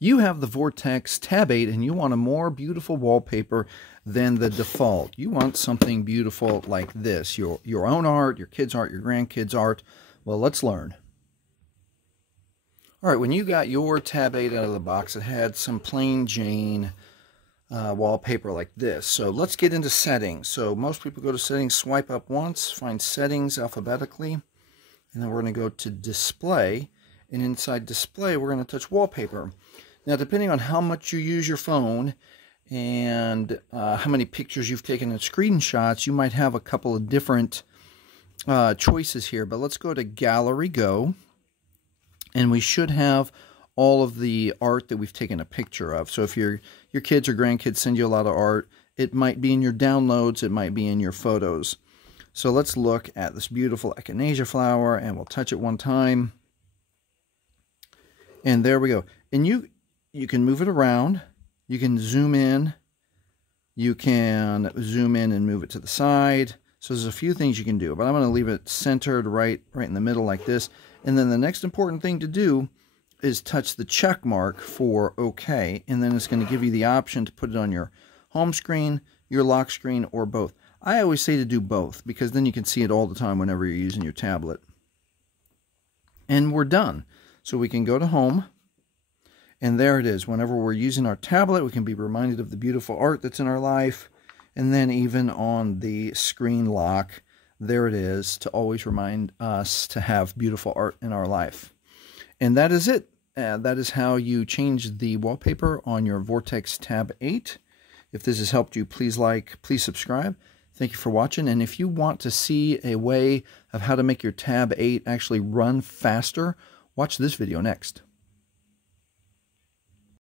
You have the Vortex TAB8 and you want a more beautiful wallpaper than the default. You want something beautiful like this, your own art, your kids' art, your grandkids' art. Well, let's learn. All right, when you got your TAB8 out of the box, it had some plain Jane wallpaper like this. So let's get into settings. So most people go to settings, swipe up once, find settings alphabetically, and then we're going to go to display. And inside display, we're going to touch wallpaper. Now, depending on how much you use your phone and how many pictures you've taken and screenshots, you might have a couple of different choices here. But let's go to Gallery Go, and we should have all of the art that we've taken a picture of. So if your kids or grandkids send you a lot of art, it might be in your downloads, it might be in your photos. So let's look at this beautiful echinacea flower, and we'll touch it one time. And there we go. And you can move it around. You can zoom in. You can zoom in and move it to the side. So there's a few things you can do, but I'm going to leave it centered right in the middle like this. And then the next important thing to do is touch the check mark for OK. And then it's going to give you the option to put it on your home screen, your lock screen, or both. I always say to do both because then you can see it all the time whenever you're using your tablet. And we're done. So we can go to home, and there it is. Whenever we're using our tablet, we can be reminded of the beautiful art that's in our life. And then even on the screen lock, there it is, to always remind us to have beautiful art in our life. And that is it. That is how you change the wallpaper on your Vortex TAB8. If this has helped you, please like, please subscribe. Thank you for watching. And if you want to see a way of how to make your TAB8 actually run faster, watch this video next.